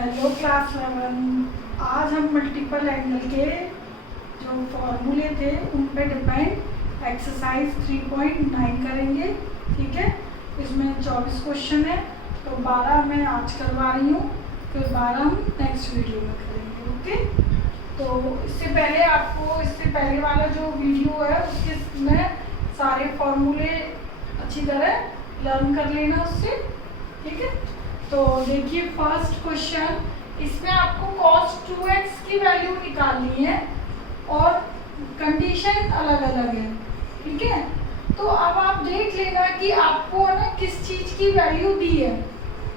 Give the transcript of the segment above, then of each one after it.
Hello class 11। आज हम multiple angle के जो फॉर्मूले थे उन पे डिपेंड एक्सरसाइज 3.9 करेंगे। ठीक है, इसमें 24 क्वेश्चन है, तो 12 मैं आज करवा रही हूँ, फिर 12 हम नेक्स्ट वीडियो में करेंगे। ओके, तो इससे पहले वाला जो वीडियो है उसके में सारे फॉर्मूले अच्छी तरह लर्न कर लेना उससे। ठीक है, तो देखिए फर्स्ट क्वेश्चन, इसमें आपको cos 2x की वैल्यू निकालनी है और कंडीशन अलग अलग है। ठीक है, तो अब आप देख लेना कि आपको ना किस चीज की वैल्यू दी है,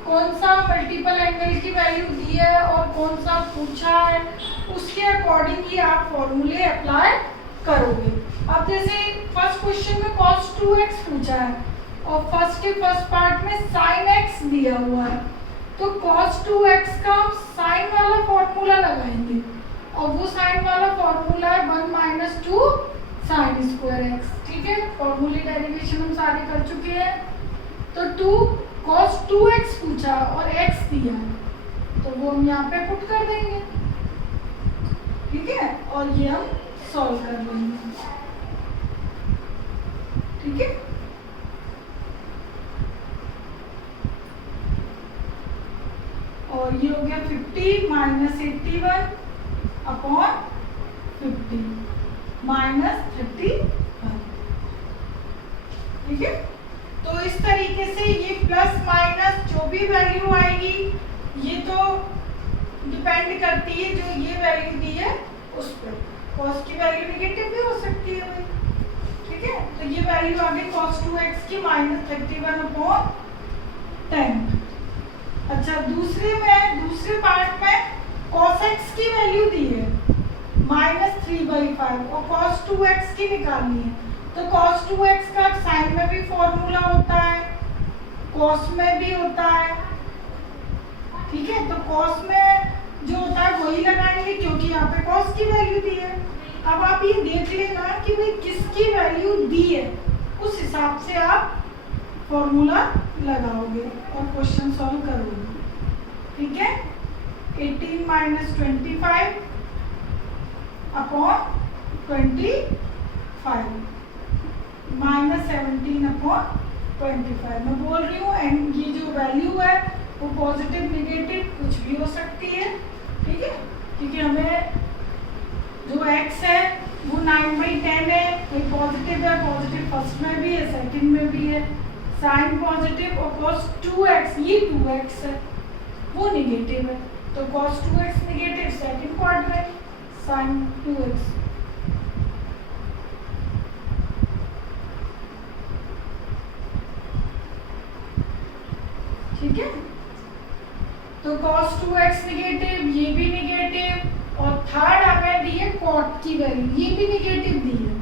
कौन सा मल्टीपल एंगल की वैल्यू दी है और कौन सा पूछा है, उसके अकॉर्डिंग ही आप फॉर्मूले अप्लाई करोगे। अब जैसे फर्स्ट क्वेश्चन में cos 2x पूछा है और फर्स्ट पार्ट में sin x दिया हुआ है, तो cos 2x का हम साइन वाला फॉर्मूला लगाएंगे और वो साइन वाला फॉर्मूला है 1 माइनस 2 साइन स्क्वायर x। ठीक है, फॉर्मूले डेरिवेशन हम सारे कर चुके हैं। तो 2 cos 2x पूछा और x दिया है, तो वो हम यहाँ पे पुट कर देंगे। ठीक है, और ये हम सॉल्व कर लेंगे। ठीक है, और ये हो गया 50 माइनस 81 अपॉन 50 माइनस 31। ठीक है, तो इस तरीके से ये प्लस माइनस जो भी वैल्यू आएगी ये तो डिपेंड करती है जो ये वैल्यू दी है उस पर। cos की वैल्यू नेगेटिव भी हो सकती है भाई। ठीक है, तो ये वैल्यू आ गई cos 2x की माइनस 31 अपॉन 10। अच्छा, दूसरे पार्ट में cos x की वैल्यू दी है माइनस 3/5 और cos 2x की निकालनी है। तो cos 2x का साइन में भी फॉर्मूला होता है, cos में भी होता है। ठीक है, तो cos में जो होता है वही लगाएंगे क्योंकि यहाँ पे cos की वैल्यू दी है। अब आप ये देख लेना कि भाई किसकी वैल्यू दी है, उस हिसाब से आप फॉर्मूला लगाओगे और क्वेश्चन सॉल्व करोगे। ठीक है, 18 माइनस 25 अपॉन 25 माइनस 17 अपॉन 25। मैं बोल रही हूँ एंड ये जो वैल्यू है वो पॉजिटिव नेगेटिव कुछ भी हो सकती है। ठीक है, क्योंकि हमें जो x है वो 9/10 है, कोई पॉजिटिव है, पॉजिटिव फर्स्ट में भी है सेकंड में भी है, साइन पॉजिटिव, और cos 2x ये 2x है वो नेगेटिव है, तो cos 2x negative second part में sin 2x। ठीक है, तो cos 2x नेगेटिव, ये भी नेगेटिव, और थर्ड हमें दी है cot की वैल्यू, ये भी नेगेटिव दी है।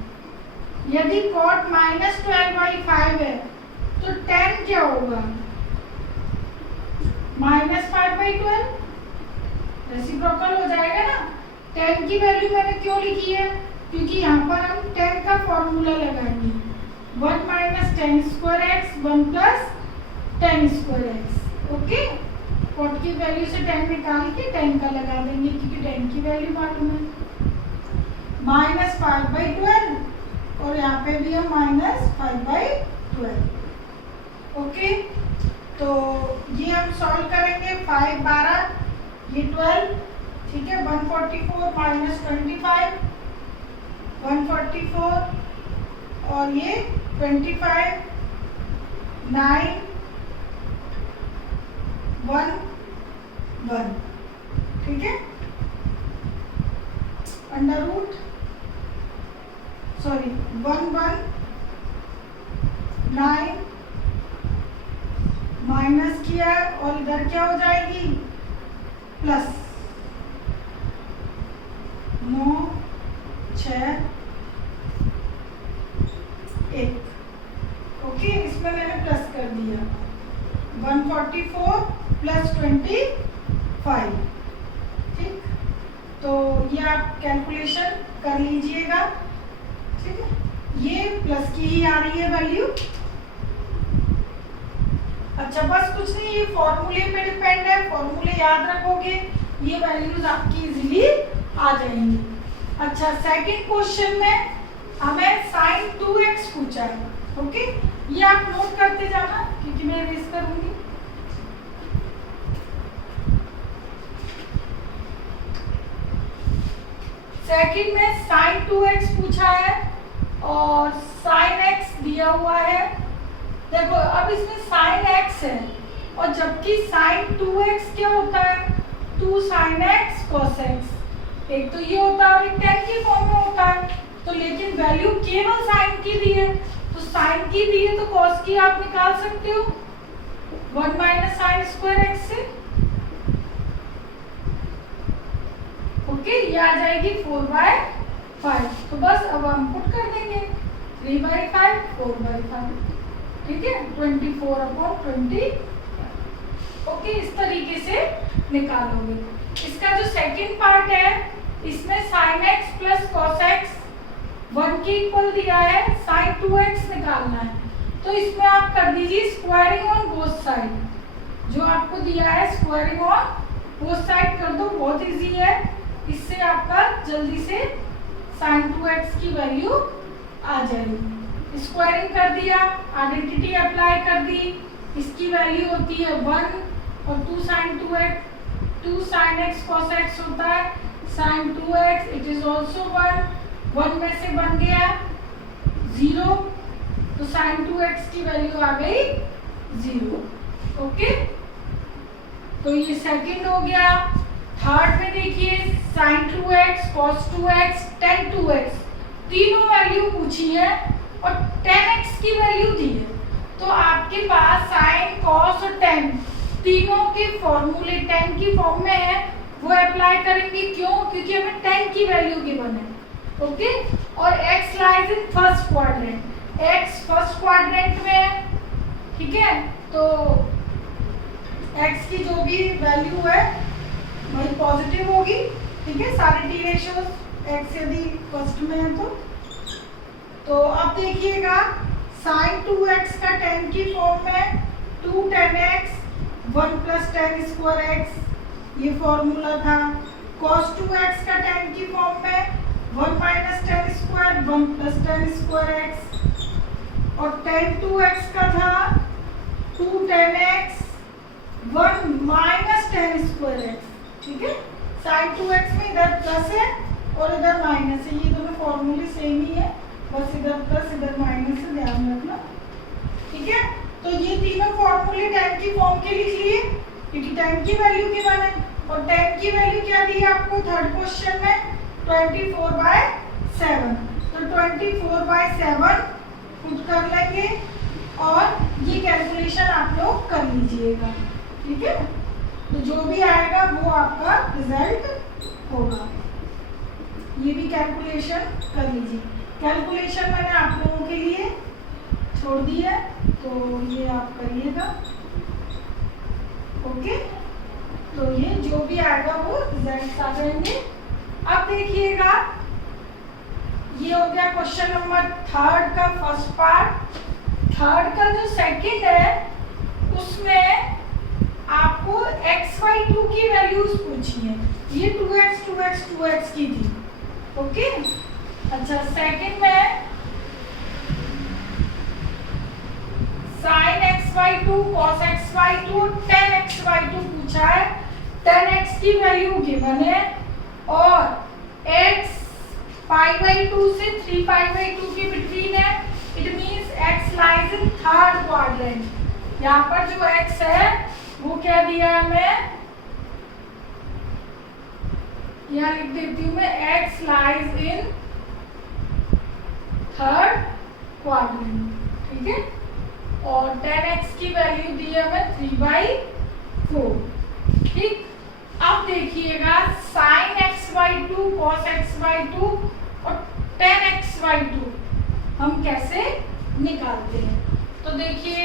यदि cot माइनस 12/5 है तो 10 क्या होगा, माइनस 5/12 रेसिप्रोकल हो जाएगा ना। 10 की वैल्यू मैंने क्यों लिखी है, क्योंकि यहाँ पर हम 10 का फॉर्मूला लगाएंगे, 1 minus 10 square x 1 plus 10 square x. Okay, cot की वैल्यू से 10 निकाल के 10 का लगा देंगे क्योंकि 10 की वैल्यू मालूम है, माइनस 5/12 और यहाँ पे भी हम माइनस 5/12। ओके, तो ये हम सॉल्व करेंगे 5 12 ये 12। ठीक है, 144 माइनस 25 144 और ये 25 9 1 1। ठीक है, अंडर रूट 1 1 9 माइनस किया और इधर क्या हो जाएगी प्लस 9 6 1। ओके, इसमें मैंने प्लस कर दिया 144 प्लस 25। ठीक, तो ये आप कैलकुलेशन कर लीजिएगा। ठीक है, ये प्लस की ही आ रही है वैल्यू। अच्छा बस कुछ नहीं, ये फॉर्मूले पे डिपेंड है, फॉर्मूले याद रखोगे, ये वैल्यूज आपकी इजीली आ जाएंगी। अच्छा सेकंड क्वेश्चन में हमें sin 2x पूछा है, ओके, ये आप नोट करते जाना क्योंकि मैं रेस करूंगी। सेकंड में sin 2x पूछा है और sin x दिया हुआ है। देखो अब इसमें sin x है और जबकि sin 2x क्या होता है, 2 sin x cos x, एक तो ये होता है और एक tan की फॉर्म में होता है। तो लेकिन वैल्यू केवल sin की दी है, तो sin की दी है तो cos की आप निकाल सकते हो 1 माइनस साइन स्क्वायर x से, ओके, ये आ जाएगी 4/5। तो बस अब हम पुट कर देंगे 3/5 4/5, ठीक है, 24/20, ओके, इस तरीके से निकालोगे। इसका जो सेकंड पार्ट है इसमें sin x plus cos x 1 के इक्वल दिया है, sin 2x निकालना है, तो इसमें आप कर दीजिए स्क्वायरिंग ऑन बोथ साइड, जो आपको दिया है स्क्वायरिंग ऑन बोथ साइड कर दो, बहुत इजी है, इससे आपका जल्दी से sin 2x की वैल्यू आ जाएगी। स्क्वायरिंग कर दिया, आइडेंटिटी अप्लाई कर दी, इसकी वैल्यू होती है 1 और 2 sin 2x, 2 sin x cos x होता है sin 2x, it is also 1 में से बन गया 0, तो sin 2x की वैल्यू आ गई 0, ओके, तो ये सेकंड हो गया। थर्ड में देखिए sin 2x cos 2x tan 2x, तीनों वैल्यू पूछी है और tan x की वैल्यू दी है, तो आपके पास sin cos और tan तीनों के फॉर्मूले tan की फॉर्म में है, वो अप्लाई करेंगे, क्यों, क्योंकि हमें tan की वैल्यू गिवन है, ओके, और x lies in first quadrant, x first quadrant में है, ठीक है, तो x की जो भी वैल्यू है वही पॉजिटिव होगी, ठीक है, सारे टी रेशियोज x यदि फर्स्ट में है तो अब देखिएगा sin 2x का tan की फॉर्म में 2 tan x 1 plus tan square x, ये फॉर्मूला था। cos 2x का tan की फॉर्म में 1 minus tan square 1 plus tan square x, और tan 2x का था 2 tan x 1 minus tan square x, ठीक है, sin 2x में इधर प्लस है और इधर माइनस है, ये दोनों फॉर्मूले सेम ही है, बस इधर प्लस इधर माइनस है, ध्यान रखना, ठीक है। तो ये तीनों फॉर्मूले tan की फॉर्म के लिख लिए क्योंकि tan की वैल्यू गिवन है, और tan की वैल्यू क्या दी है आपको थर्ड क्वेश्चन में 24/7, तो 24/7 पुट कर लेंगे और ये कैलकुलेशन आप लोग कर लीजिएगा, ठीक है, तो जो भी आएगा वो आपका रिजल्ट होगा। ये भी कैलकुलेशन कर लीजिए, कैलकुलेशन मैंने आप लोगों के लिए छोड़ दी है, तो ये आप करिएगा, ओके, तो ये जो भी आएगा वो रिजल्ट आ जाएंगे। अब देखिएगा ये हो गया क्वेश्चन नंबर थर्ड का फर्स्ट पार्ट। थर्ड का जो सेकंड है उसमें आपको x/2 की वैल्यूज पूछी है, ये 2x 2x 2x की थी, ओके। अच्छा सेकंड में sin x/2 cos x/2 tan x/2 पूछा है, tan x की वैल्यू गिवन है और x π/2 से 3π/2 के बिटवीन है, it means x lies in third quadrant. यहाँ पर जो x है वो क्या दिया है, मैं यहाँ लिख देती हूँ, मैं x lies in third quadrant, ठीक है, और tan x की वैल्यू दी है मैं 3/4, ठीक। अब देखिएगा sin x/2 cos x/2 और tan x/2 हम कैसे निकालते हैं, तो देखिए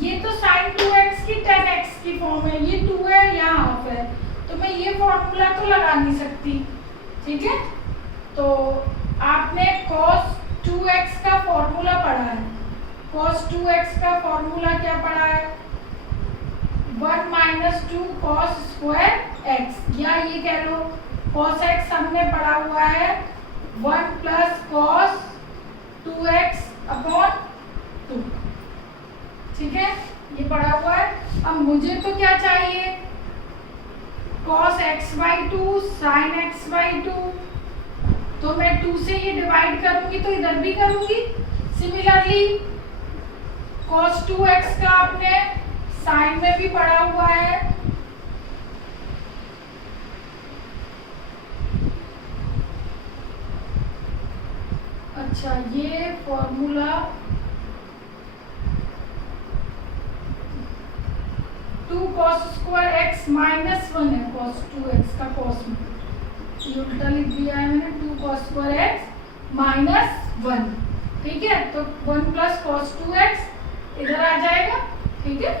ये तो sin 2x की tan x की फॉर्म है, ये 2 है यहाँ हाफ है, तो मैं ये फॉर्मूला तो लगा नहीं सकती, ठीक है, तो आपने cos 2x का फॉर्मूला पढ़ा है, cos 2x का फॉर्मूला क्या पढ़ा है, 1 माइनस 2 कॉस स्क्वायर एक्स, या ये कह लो कॉस एक्स हमने पढ़ा हुआ है 1 प्लस कॉस 2x अपॉन 2, ठीक है, ये पढ़ा हुआ है। अब मुझे तो क्या चाहिए, cos x by 2 sine x by 2, तो मैं 2 से ये डिवाइड करूंगी तो इधर भी करूंगी। सिमिलरली कॉस 2x का आपने साइन में भी पढ़ा हुआ है, अच्छा ये formula 2 cos square x minus 1 है, कॉस 2x का कॉस में ये उल्टा लिख दिया है मैंने, 2 कॉस स्क्वायर एक्स माइनस 1, ठीक है, तो 1 प्लस कॉस 2x इधर आ जाएगा, ठीक है।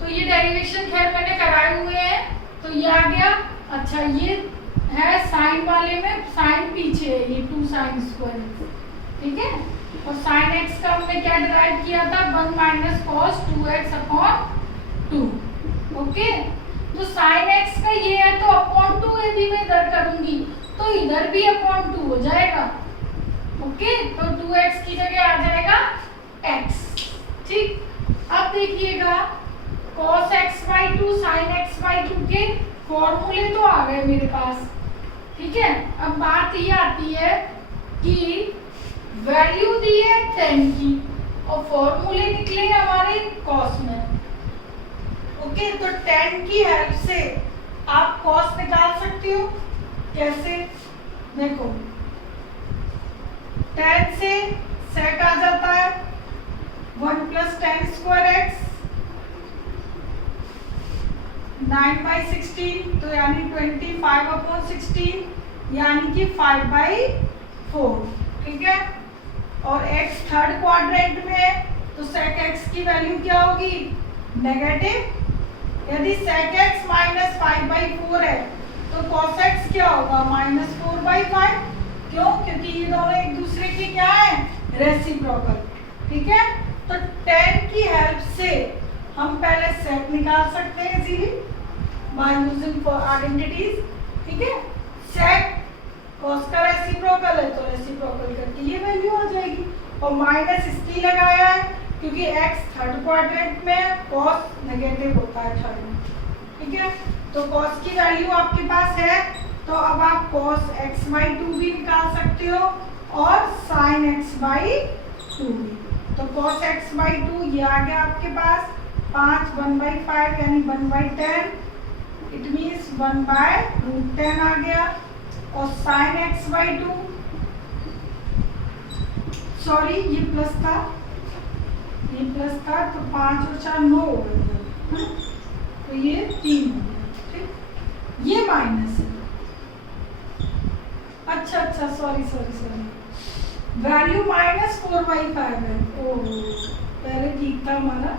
तो ये डेरिवेशन खैर मैंने कराए हुए हैं, तो ये आ गया। अच्छा ये है साइन वाले में, साइन पीछे है, ये 2 साइन स्क्वायर, ठीक है, और साइन एक्स का हमने क्या डिराइव किया था 1 minus cos 2x upon 2, okay. तो साइन एक्स का ये है तो अपॉन 2 यदि मैं इधर करूंगी तो इधर भी अपॉन 2 हो जाएगा, ओके, तो 2x की जगह आ जाएगा x, ठीक। अब देखिएगा cos x by 2 sine x by 2 के फॉर्मूले तो आ गए मेरे पास, ठीक है। अब बात ये आती है कि वैल्यू दी है tan की और फॉर्मूले निकले हमारे cos में, ओके। तो tan की हेल्प से आप cos निकाल सकते हो, कैसे, देखो tan से sec आ जाता है 1 प्लस tan स्क्वायर एक्स 9/16, तो यानी 25/16 यानी कि 5/4, ठीक है। और x थर्ड क्वाड्रेंट में है तो sec x की वैल्यू क्या होगी, नेगेटिव। यदि sec x माइनस 5/4 है तो cos x क्या होगा माइनस 4/5, क्यों, क्योंकि ये दोनों एक दूसरे के क्या है, रेसिप्रोकल, ठीक है। तो tan की हेल्प से हम पहले sec निकाल सकते हैं इजीली बाय यूजिंग आइडेंटिटीज, ठीक है। sec cos का रेसिप्रोकल है तो रेसिप्रोकल करके ये वैल्यू आ जाएगी, और माइनस इसलिए लगाया है क्योंकि x थर्ड क्वाड्रेंट में cos नेगेटिव होता है थर्ड में, ठीक है। तो cos की वैल्यू आपके पास है, तो अब आप cos x बाई 2 भी निकाल सकते हो और sin x बाई 2 भी। तो cos x बाई 2 ये आ गया आपके पास 5 1/5 यानी 1/10, इट मीन्स 1/√10 आ गया, और sin x बाई 2, सॉरी ये प्लस था, ये प्लस था, तो 5 और 4 9 हो गया, तो ये 3 हो गया, ठीक। ये माइनस है, अच्छा सॉरी वैल्यू माइनस 4/5 है, ओह पहले ठीक था हमारा,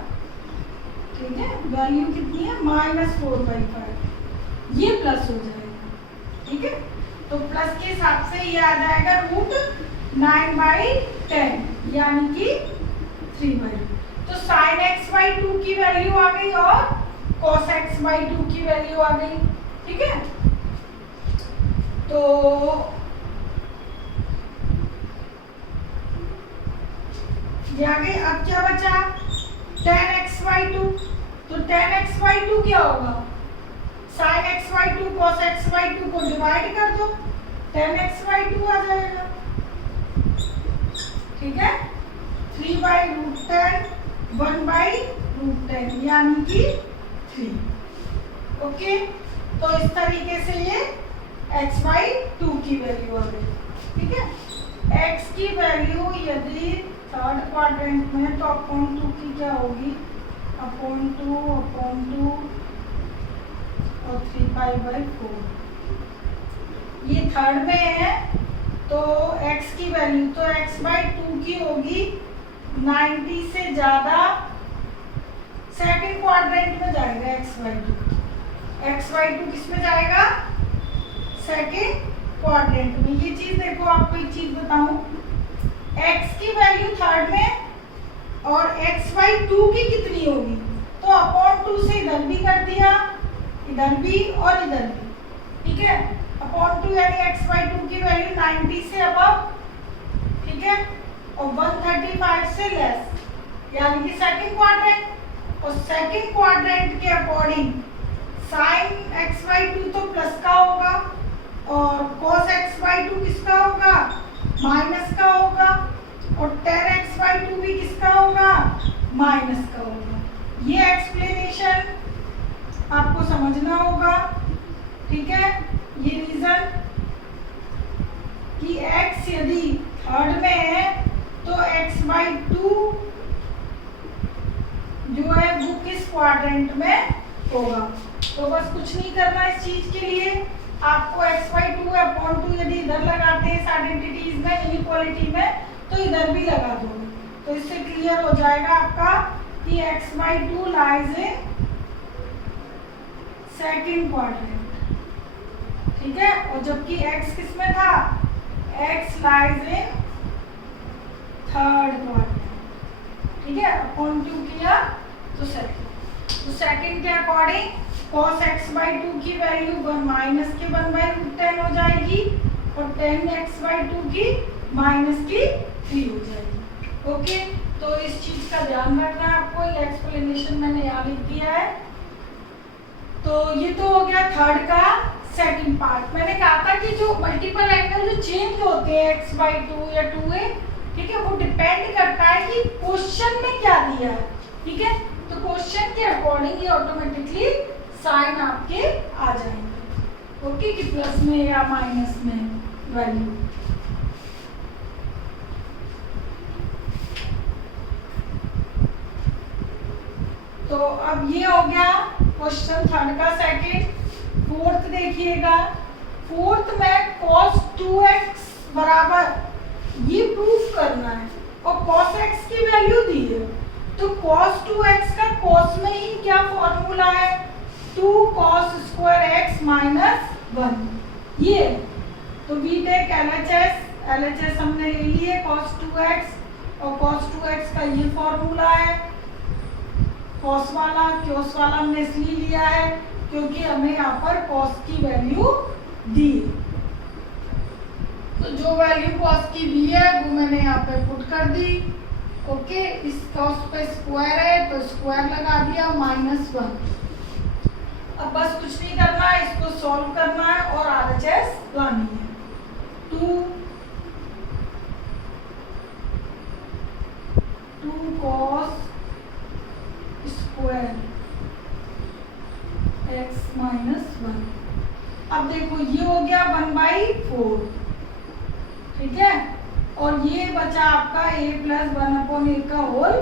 ठीक है। वैल्यू कितनी है माइनस 4/5, ये प्लस हो जाएगा, ठीक है। तो प्लस के हिसाब से ये आ जाएगा √9/10 यानी कि 3/2। तो sin x बाई 2 की वैल्यू आ गई और cos x बाई 2 की वैल्यू आ गई, ठीक है। तो ये आ गई। अब क्या बचा tan x बाई 2, तो tan x बाई 2 क्या होगा, sin x by 2 cos x by 2 को डिवाइड कर दो, tan x बाई 2 आ जाएगा, ठीक है। 3/√10 1/√10 यानी कि 3, ओके। तो इस तरीके से ये x बाई 2 की वैल्यू आ गई, ठीक है। x की वैल्यू यदि थर्ड क्वाड्रेंट में तो अपॉन 2 की क्या होगी, अपॉन 2 और 3π/4, ये थर्ड में है तो x की वैल्यू तो x बाई 2 की होगी 90 से ज़्यादा, सेकंड क्वाड्रेंट में जाएगा x बाई 2 किस में जाएगा, सेकंड क्वाड्रेंट में। ये चीज़ देखो, आपको एक चीज़ बताऊं, x की वैल्यू थर्ड में और x बाई 2 की कितनी होगी, तो अपॉन 2 से इधर भी कर दिया, इधर भी और इधर भी, ठीक है। अपॉन 2 यानी x/2 की वैल्यू 90 से अबव, ठीक है, और 135 से लेस यानी कि सेकंड क्वाड्रेंट। और सेकंड क्वाड्रेंट के अकॉर्डिंग साइन x/2 तो प्लस का होगा और cos x/2 किसका होगा, माइनस का होगा, और tan x/2 भी किसका होगा, माइनस का होगा। ये एक्सप्लेनेशन आपको समझना होगा, ठीक है। ये रीजन कि x यदि थर्ड में है तो x/2 जो है वो किस क्वाड्रेंट में होगा। तो बस कुछ नहीं करना इस चीज के लिए, आपको x/2 अपॉन 2 यदि इधर लगाते हैं इस आइडेंटिटीज में, इनइक्वालिटी में, तो इधर भी लगा दो, तो इससे क्लियर हो जाएगा आपका कि x/2 lies in second quadrant, ठीक है। और जबकि x किस में था, x lies in third quadrant, ठीक है। अपॉन 2 किया तो सेकंड के अकॉर्डिंग cos x/2 की वैल्यू 1 माइनस के 1/√10 हो जाएगी और tan x/2 की माइनस की 3 हो जाएगी। ओके, तो इस चीज का ध्यान रखना है आपको। ये एक्सप्लेनेशन मैंने यहाँ लिख दिया है। तो ये तो हो गया थर्ड का सेकंड पार्ट। मैंने कहा था कि जो मल्टीपल एंगल जो चेंज होते हैं x/2 या 2a, ठीक है, वो डिपेंड करता है कि क्वेश्चन में क्या दिया है, ठीक है। तो क्वेश्चन के अकॉर्डिंग ये ऑटोमेटिकली साइन आपके आ जाएंगे, ओके, कि प्लस में या माइनस में वैल्यू। तो अब ये हो गया क्वेश्चन थर्ड का सेकंड। फोर्थ देखिएगा, फोर्थ में cos 2x बराबर ये प्रूफ करना है और cos x की वैल्यू दी है। तो cos 2x का cos में ही क्या फॉर्मूला है, 2 cos स्क्वायर x माइनस 1, ये। तो वी टेक LHS हमने ले लिए cos 2x और cos 2x का ये फॉर्मूला है। cos वाला हमने इसलिए लिया है क्योंकि हमें यहाँ पर cos की वैल्यू दी, तो जो वैल्यू cos की दी है वो मैंने यहाँ पे पुट कर दी, ओके। इस cos पे स्क्वायर है तो स्क्वायर लगा दिया -1। अब बस कुछ नहीं करना है, इसको सॉल्व करना है और RHS लानी है। 2 cos स्क्वायर x माइनस 1। अब देखो ये हो गया 1/4, ठीक है, और ये बचा आपका a + 1/a का होल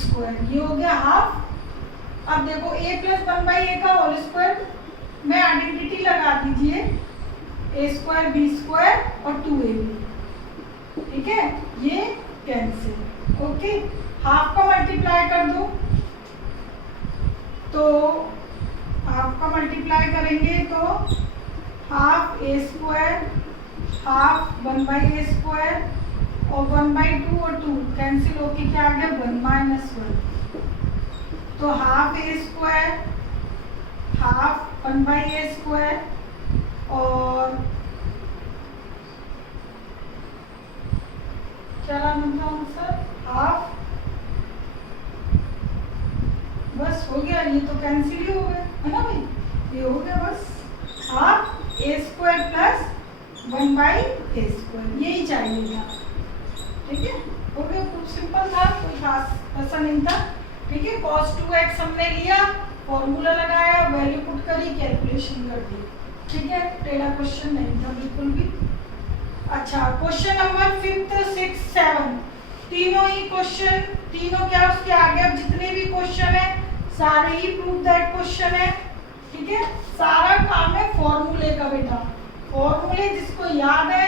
स्क्वायर, ये हो गया हाफ। अब देखो a + 1/a का होल स्क्वायर में आइडेंटिटी लगा दीजिए, a² b² और 2ab, ठीक है, ये कैंसिल, ओके। हाफ का मल्टीप्लाई कर दो, तो हाफ का मल्टीप्लाई करेंगे तो हाफ a² हाफ 1/a² और 1/2 और 2 कैंसिल होके क्या आ गया 1 - 1। तो हाफ a² हाफ 1/a² और क्या लाना था आंसर, हाफ। बस हो गया, ये तो कैंसिल ही हो गया है ना भाई, ये हो गया बस हाफ a² + 1/a², यही चाहिए था, ठीक है, हो गया। खूब सिंपल था, कोई खास ऐसा नहीं था, ठीक है। cos 2x हमने लिया, फॉर्मूला लगाया, वैल्यू पुट करी, कैलकुलेशन कर दी, ठीक है। टेढ़ा क्वेश्चन नहीं था बिल्कुल भी। अच्छा, क्वेश्चन नंबर 5th 6 7 तीनों ही क्वेश्चन, तीनों क्या उसके आगे अब जितने भी क्वेश्चन है सारे ही प्रूफ दैट क्वेश्चन है, ठीक है। सारा काम है फॉर्मूले का बेटा, फॉर्मूले जिसको याद है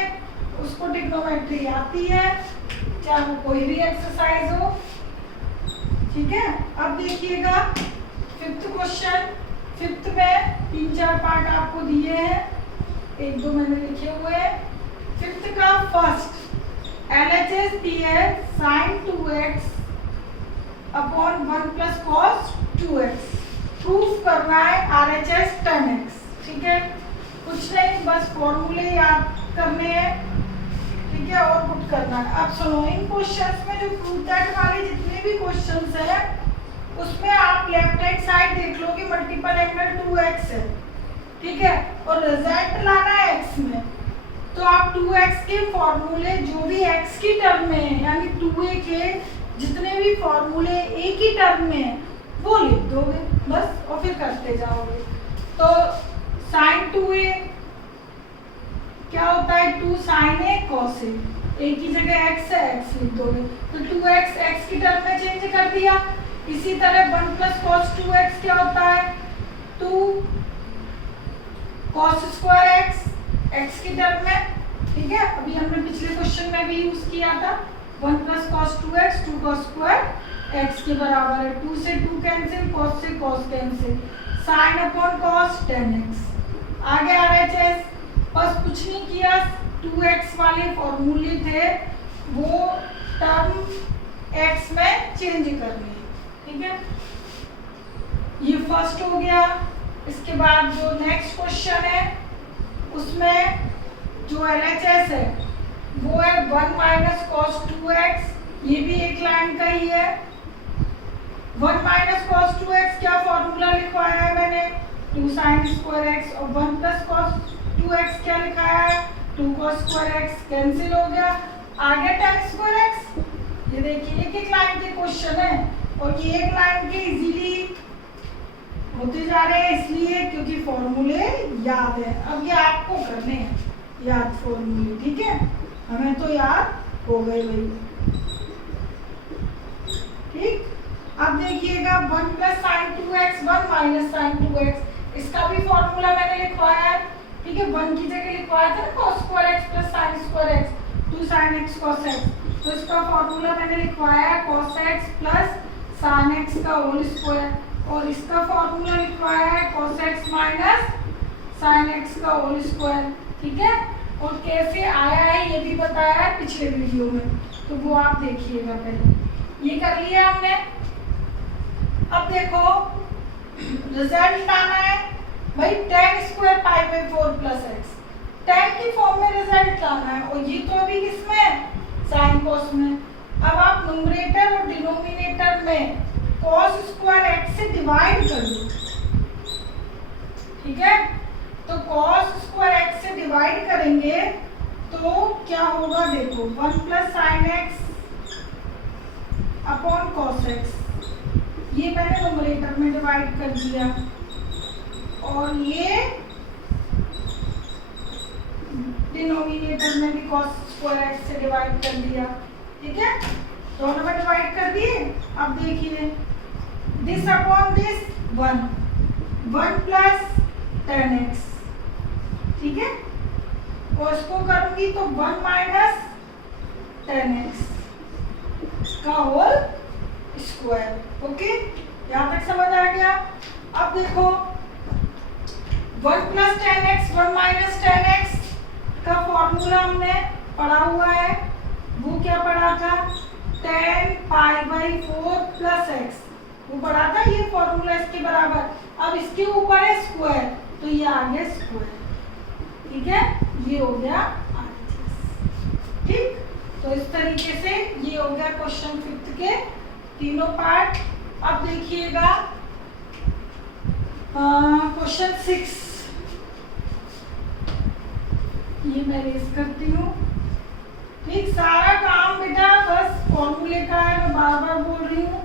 उसको ट्रिग्नोमेट्री आती है, चाहे वो कोई भी एक्सरसाइज हो, ठीक है। अब देखिएगा 5th क्वेश्चन, 5th में 3-4 पार्ट आपको दिए हैं, 1-2 मैंने लिखे हुए हैं। 5th का फर्स्ट LHS दी है sin 2x upon 1 + cos 2x, करना है RHS 10x, ठीक है। कुछ नहीं, बस फॉर्मूले याद करने हैं, ठीक है, और पुट करना है। अब सुनो, इन क्वेश्चंस में जो प्रूव दैट वाले जितने भी क्वेश्चंस हैं उसमें आप लेफ्ट हैंड साइड देख लो कि मल्टीपल एंगल 2x है, ठीक है, और रिजल्ट लाना है x में, तो आप 2x के फॉर्मूले जो भी x की टर्म में है, यानी 2a के जितने भी फॉर्मूले a की टर्म में है वो लिख दोगे बस, और फिर करते जाओगे। तो sin 2a क्या होता है, 2 sin a cos a, a की जगह x है, x लिख दोगे, तो 2x x की टर्म में चेंज कर दिया। इसी तरह 1 + cos 2x क्या होता है, 2 cos स्क्वायर x, x की टर्म में, ठीक है। अभी हमने पिछले क्वेश्चन में भी यूज किया था, 1 + cos 2x, 2 cos square x के बराबर है, 2 से 2 कैंसिल, cos से cos cancel, sin upon cos 10x। आगे RHS बस कुछ नहीं किया, 2x वाले फॉर्मूले थे वो टर्म x में चेंज करनी है, ठीक है। ये फर्स्ट हो गया। इसके बाद जो नेक्स्ट क्वेश्चन है उसमें जो LHS है वो है 1 - cos 2x, ये भी एक लाइन का ही है। 1 - cos 2x क्या फॉर्मूला लिखवाया है मैंने, 2 sin स्क्वायर x, और 1 + cos 2x क्या लिखाया है, 2 cos स्क्वायर x, कैंसिल हो गया। आगे tan स्क्वायर x, ये देखिए एक एक लाइन के क्वेश्चन है और ये एक लाइन के इजीली होते जा रहे हैं, इसलिए क्योंकि फॉर्मूले याद है। अब ये आपको करने हैं याद फॉर्मूले, ठीक है, हमें तो याद हो गए भाई, ठीक। अब देखिएगा 1 + sin 2x, 1 - sin 2x, इसका भी फॉर्मूला मैंने लिखवाया है, ठीक है। 1 की जगह लिखवाया था cos square x + sin square x, 2 sin x cos x, तो इसका फॉर्मूला मैंने लिखवाया है cos x + sin x का होल स्क्वायर, और इसका फॉर्मूला लिखवाया है cos x - sin x का होल स्क्वायर, ठीक है। और कैसे आया है ये भी बताया है पिछले वीडियो में, तो वो आप देखिएगा पहले। ये कर लिया हमने। अब देखो रिजल्ट लाना है भाई, tan स्क्वायर π/4 + x, tan की फॉर्म में रिजल्ट लाना है, और ये तो अभी किसमें, sin cos में। अब आप न्यूमरेटर और डिनोमिनेटर में cos स्क्वायर x से डिवाइड कर दो, ठीक है। तो cos स्क्वायर x से डिवाइड करेंगे तो क्या होगा, देखो 1 + sin x upon cos x, ये मैंने न्यूमरेटर में डिवाइड कर दिया, और ये डिनोमिनेटर में भी cos स्क्वायर x से डिवाइड कर दिया, ठीक है, दोनों में डिवाइड कर दिए। अब देखिए this upon this 1 + tan x, ठीक है, और इसको करूंगी तो 1 - tan x का होल स्क्वायर, ओके, यहाँ तक समझ आ गया। अब देखो 1 + tan x, 1 - tan x का फॉर्मूला हमने पढ़ा हुआ है, वो क्या पढ़ा था, tan π/4 + x, वो पढ़ा था, ये फॉर्मूला इसके बराबर। अब इसके ऊपर है स्क्वायर, तो ये आ गया स्क्वायर, ठीक है, ये हो गया RHS, ठीक। तो इस तरीके से ये हो गया क्वेश्चन 5th के तीनों पार्ट। अब देखिएगा क्वेश्चन 6, ये मैं रेज करती हूँ, ठीक। सारा काम बेटा बस फॉर्मूले का है, मैं बार बार बोल रही हूँ,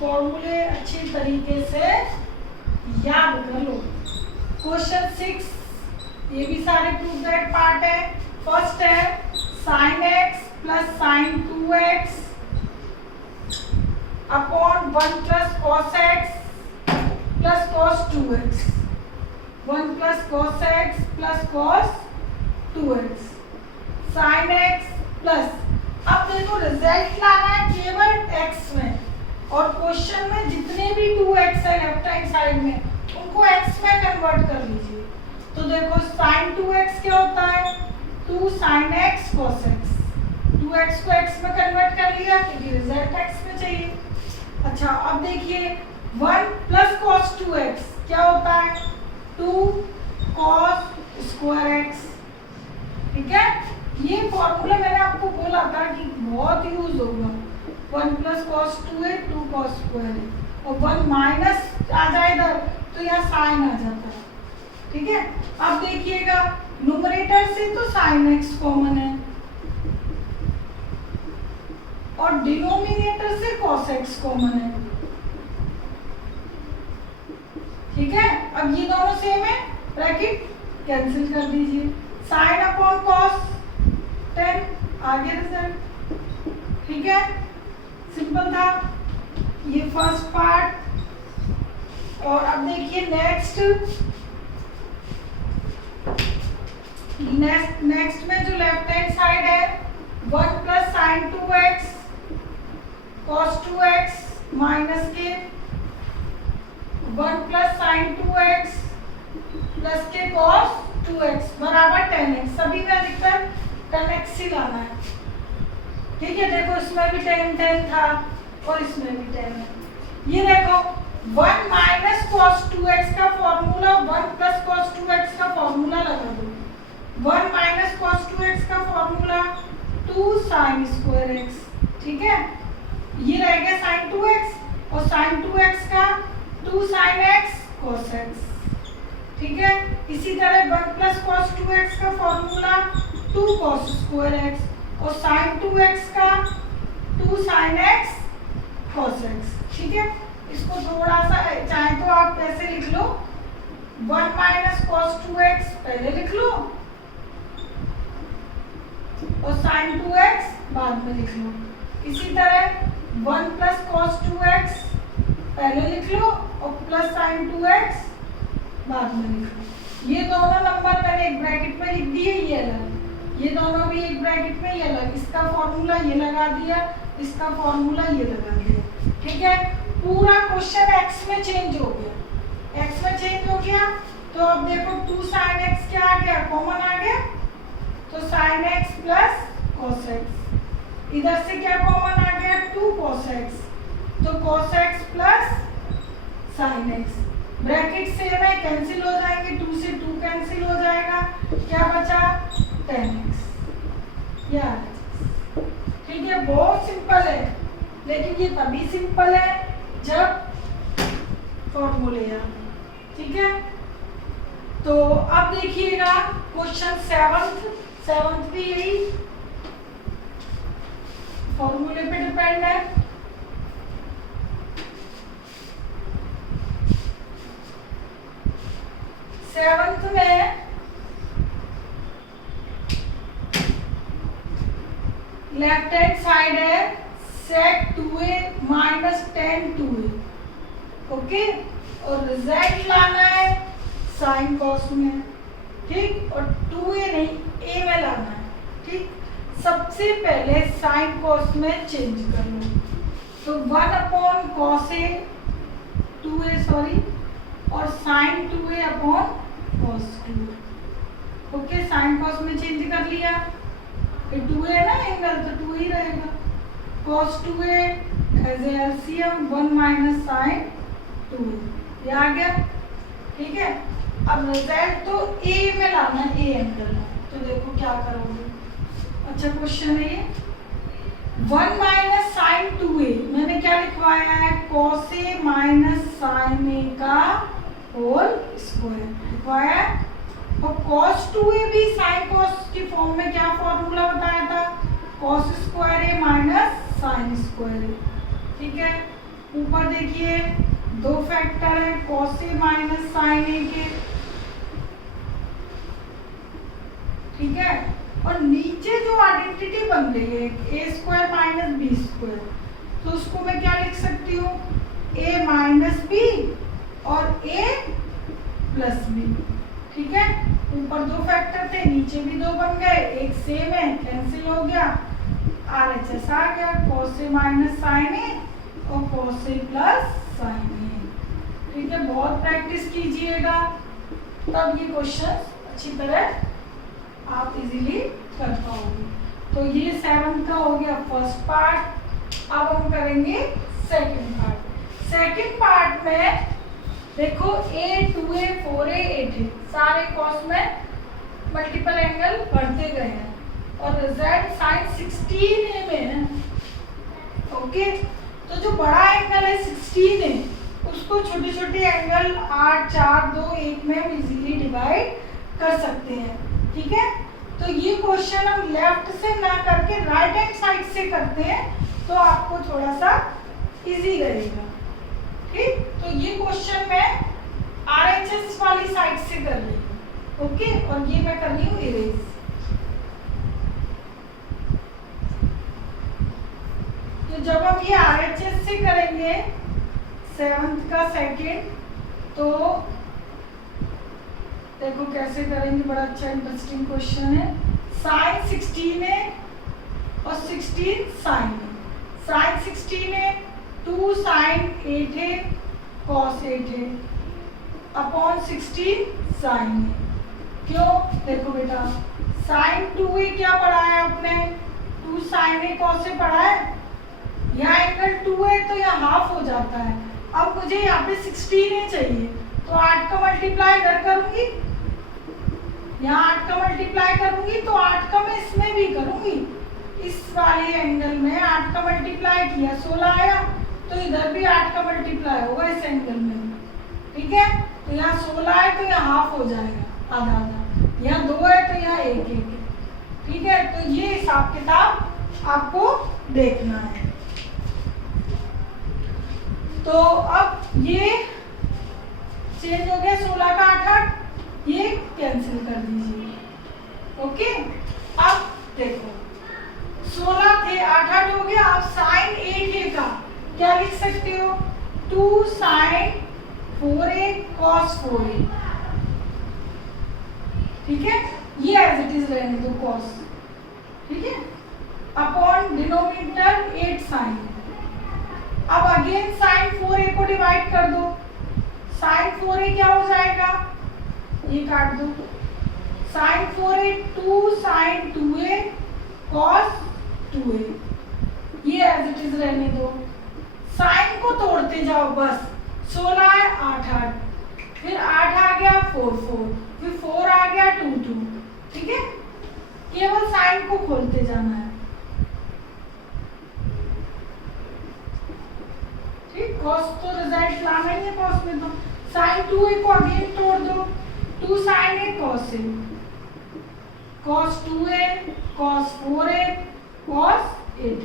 फॉर्मूले अच्छी तरीके से याद कर लो। क्वेश्चन 6, ये भी सारे प्रूफ दैट पार्ट है। फर्स्ट है sin x + sin 2x upon 1 + cos x + cos 2x, 1 + cos x + cos 2x, sin x plus, अब देखो रिजल्ट लाना है केवल x में, और क्वेश्चन में जितने भी 2x है लेफ्ट हैंड साइड में उनको x में कन्वर्ट कर लीजिए। तो देखो sin 2x क्या होता है, 2 sin x cos x, 2x को x में कन्वर्ट कर लिया क्योंकि रिजल्ट x में चाहिए। अच्छा अब देखिए 1 + cos 2x क्या होता है 2 cos स्क्वायर एक्स। ठीक है, ये फॉर्मूला मैंने आपको बोला था कि बहुत यूज होगा। 1 + cos 2a 2 cos स्क्वायर है और 1 माइनस आ जाए इधर तो यहाँ साइन आ जाता है। ठीक है, अब देखिएगा न्यूमरेटर से तो sin x कॉमन है और डिनोमिनेटर से cos x कॉमन है। ठीक है, अब ये दोनों सेम है, ब्रैकेट कैंसिल कर दीजिए, sin अपॉन cos 10 आ गया रिजल्ट। ठीक है, सिंपल था ये फर्स्ट पार्ट। और अब देखिए नेक्स्ट में जो लेफ्ट हैंड साइड है 1 + sin 2x cos 2x minus के 1 + sin 2x प्लस के cos 2x बराबर 10x। सभी में अधिकतर 10x ही लाना है। ठीक है, देखो इसमें भी 10 था और इसमें भी 10 है। ये देखो 1 माइनस cos 2x का फॉर्मूला 1 + cos 2x का फॉर्मूला लगा दो। 1 माइनस cos 2x का फॉर्मूला 2 sin स्क्वायर x। ठीक है, ये रह गया sin 2x और sin 2x का 2 sin x cos x। ठीक है, इसी तरह 1 + cos 2x का फॉर्मूला 2 cos स्क्वायर x और sin 2x का 2 sin x cos x। ठीक है, इसको थोड़ा सा चाहे तो आप ऐसे लिख लो 1 माइनस cos 2x पहले लिख लो और sin 2x बाद में लिख लो। इसी तरह 1 + cos 2x पहले लिख लो और प्लस sin 2x बाद में लिख लो। ये दोनों नंबर मैंने एक ब्रैकेट में लिख दिए, ये अलग, ये दोनों भी एक ब्रैकेट में, ये अलग। इसका फॉर्मूला ये लगा दिया, इसका फॉर्मूला ये लगा दिया। ठीक है, पूरा क्वेश्चन x में चेंज हो गया। x में चेंज हो गया तो अब देखो 2 sin x क्या आ गया, कॉमन आ गया तो sin x plus cos x। इधर से क्या कॉमन आ गया 2 cos x तो cos x plus sin x। Bracket same है, कैंसिल हो जाएंगे, 2 से 2 कैंसिल हो जाएगा, क्या बचा 10x। यार ठीक है, बहुत सिंपल है, लेकिन ये तभी सिंपल है जब फॉर्मूले आए। ठीक है, तो अब देखिएगा क्वेश्चन 7th भी यही फॉर्मूले पे डिपेंड है। सेवंथ में लेफ्ट हैंड साइड है sec 2a minus tan 2a। Okay, और रिजल्ट लाना है sin cos में। ठीक, और 2a नहीं a में लाना है। ठीक, सबसे पहले sin cos में चेंज कर लो तो 1 upon cos a 2a sorry और sin 2a upon cos 2a। Okay, sin cos में चेंज कर लिया, फिर 2a है ना एंगल तो 2 ही रहेगा। cos 2a as a LCM 1 minus sin 2a, ये आ गया। ठीक है, अब रिजल्ट तो a में लाना है, a एंगल है, तो देखो क्या करोगे। अच्छा क्वेश्चन है ये 1 माइनस sin 2a मैंने क्या लिखवाया है cos a minus sin a का होल स्क्वायर लिखवाया है। और cos 2a भी sin cos की फॉर्म में क्या फॉर्मूला बताया था cos square a minus sin square a। ठीक है, ऊपर देखिए 2 फैक्टर है cos a minus sin a के। ठीक है, और नीचे जो आइडेंटिटी बन रही है a square minus b square, तो उसको मैं क्या लिख सकती हूँ a माइनस b और a प्लस b। ठीक है, ऊपर 2 फैक्टर थे, नीचे भी 2 बन गए, एक सेम है, कैंसिल हो गया, RHS आ गया cos a minus sin a और cos a plus sin a। ठीक है, बहुत प्रैक्टिस कीजिएगा तब ये क्वेश्चन अच्छी तरह आप इजीली कर पाओगे। तो ये 7th का हो गया फर्स्ट पार्ट। अब हम करेंगे सेकंड पार्ट। सेकंड पार्ट में देखो a 2a 4a 8a सारे कॉस में मल्टीपल एंगल बढ़ते गए हैं और z साइन 16a में है। ओके, तो जो बड़ा एंगल है 16 है उसको छोटे छोटे एंगल 8 4 2 1 में हम इजीली डिवाइड कर सकते हैं। ठीक है, तो ये क्वेश्चन हम लेफ्ट से ना करके राइट हैंड साइड से करते हैं तो आपको थोड़ा सा इजी रहेगा। ठीक, तो ये क्वेश्चन मैं RHS वाली साइड से कर रही हूँ। ओके, और ये मैं कर रही हूँ इरेज। तो जब हम ये RHS से करेंगे 7th का सेकंड, तो देखो कैसे करेंगे, बड़ा अच्छा इंटरेस्टिंग क्वेश्चन है। साइन 16 है और 16 साइन है। साइन 16 है 2 साइन 8 है कॉस 8 है अपॉन 16 साइन है। क्यों? देखो बेटा साइन 2 क्या पढ़ा है आपने, 2 साइन है कॉस से पढ़ा है। यहाँ एंगल 2 है तो यहाँ हाफ हो जाता है। अब मुझे यहाँ पे 16 चाहिए तो 8 का मल्टीप्लाई इधर करूंगी, यहाँ 8 का मल्टीप्लाई करूंगी तो 8 का मैं इसमें भी करूंगी। इस वाले एंगल में 8 का मल्टीप्लाई किया 16 आया, तो इधर भी 8 का मल्टीप्लाई होगा इस एंगल में। ठीक है, तो यहाँ 16 है तो यहाँ हाफ हो जाएगा, आधा आधा। यहाँ 2 है तो यहाँ 1 1 है। ठीक है, तो ये हिसाब किताब आपको देखना है। तो अब ये चेंज हो गया, 16 का 8 8, ये कैंसिल कर दीजिए। ओके, अब देखो 16 थे 8 8 हो गया। अब साइन 8a का क्या लिख सकते हो, 2 साइन 4a cos 4a। ठीक है, ये एज इट इज रहने दो cos। ठीक है, अपॉन डिनोमिनेटर 8 साइन। अब अगेन साइन 4a को डिवाइड कर दो, साइन 4a क्या हो जाएगा, ये काट दो। Sign 4a 2 sign 2a cos 2a, ये एज इट इज रहने दो। साइन को तोड़ते जाओ बस, 16 है 8 8, फिर 8 आ गया 4 4, फिर 4 आ गया 2 2। ठीक है, केवल साइन को खोलते जाना है। ठीक, कॉस तो रिजल्ट लाना ही है कॉस में, तो साइन 2a को अगेन तोड़ दो, 2 साइन है कॉस है, कॉस 2a कॉस 4a कॉस 8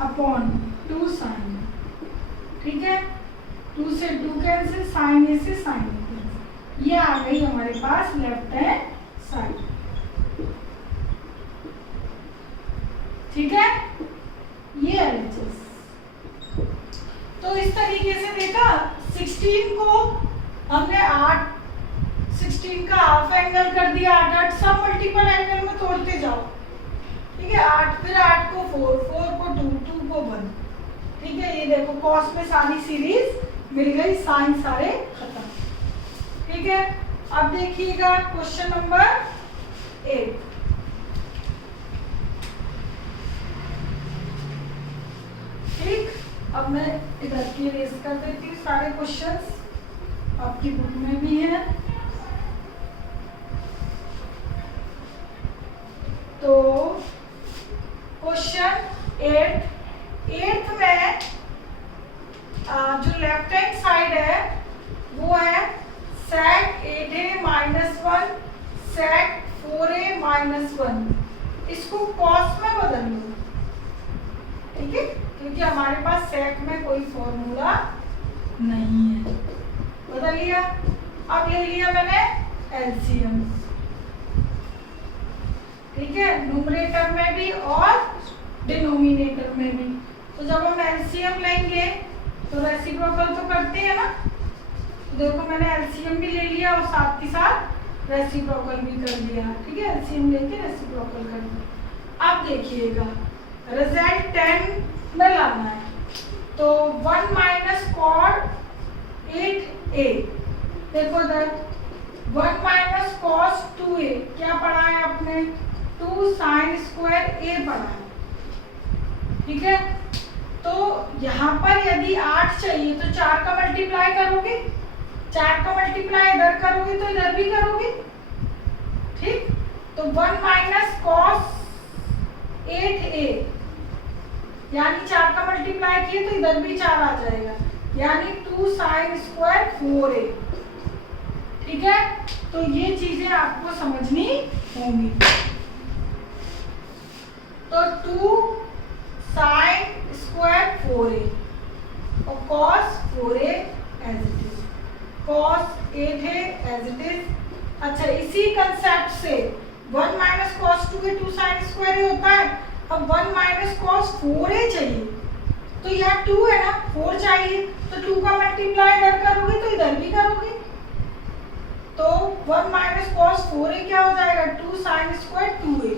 अपॉन 2 साइन। ठीक है, 2 से 2 कैंसिल, साइन ए से साइन ए। ये आ गई हमारे पास लेफ्ट हैंड साइड। ठीक है, ये RHS। तो इस तरीके से देखा, 16 को हमने 16 का हाफ एंगल कर दिया 8 8, सब मल्टीपल एंगल में तोड़ते जाओ। ठीक है, 8 फिर 8 को 4 4 को 2 2 को 1। ठीक है, ये देखो कॉस में सारी सीरीज मिल गई, साइन सारे खत्म। ठीक है, अब देखिएगा क्वेश्चन नंबर 8। ठीक, अब मैं इधर की रेस कर देती हूँ, सारे क्वेश्चंस आपकी बुक में भी हैं। तो क्वेश्चन 8 में जो लेफ्ट हैंड साइड है वो है sec 8a minus 1 sec 4a minus 1। इसको cos में बदल लो। ठीक है, क्योंकि हमारे पास sec में कोई फॉर्मूला नहीं है। बदल लिया। अब ले लिया मैंने एलसीएम। ठीक है, न्यूमरेटर में भी और डिनोमिनेटर में भी। तो जब हम एलसीएम लेंगे तो रेसिप्रोकल तो करते हैं ना, तो देखो मैंने एलसीएम भी ले लिया और साथ के साथ रेसिप्रोकल भी कर लिया। ठीक है, एलसीएम लेके रेसिप्रोकल कर दिया। अब देखिएगा रिजल्ट 10 में लाना है, तो 1 माइनस कॉट 8a। देखो इधर 1 माइनस कॉस 2a क्या पढ़ा है आपने, 2 साइन स्क्वायर a पढ़ा है। ठीक है, तो यहाँ पर यदि 8 चाहिए तो 4 का मल्टीप्लाई करोगे, 4 का मल्टीप्लाई इधर करोगे तो इधर भी करोगे, ठीक। तो 1 माइनस कॉस 8a, यानी 4 का मल्टीप्लाई किए तो इधर भी 4 आ जाएगा, यानी 2 साइन स्क्वायर 4a, ठीक है। तो ये चीजें आपको समझनी होंगी। तो 2 साइन स्क्वायर 4a और cos 4a as it is, cos 8a as it is. अच्छा, इसी कंसेप्ट से 1 minus cos 2a 2 sine square ही होता है। अब 1 माइनस कॉस 4a चाहिए, तो यहाँ 2 है ना, 4 चाहिए, तो 2 का मल्टीप्लाई इधर करोगे तो इधर भी करोगे, तो 1 माइनस कॉस 4a क्या हो जाएगा, 2 sine square 2a,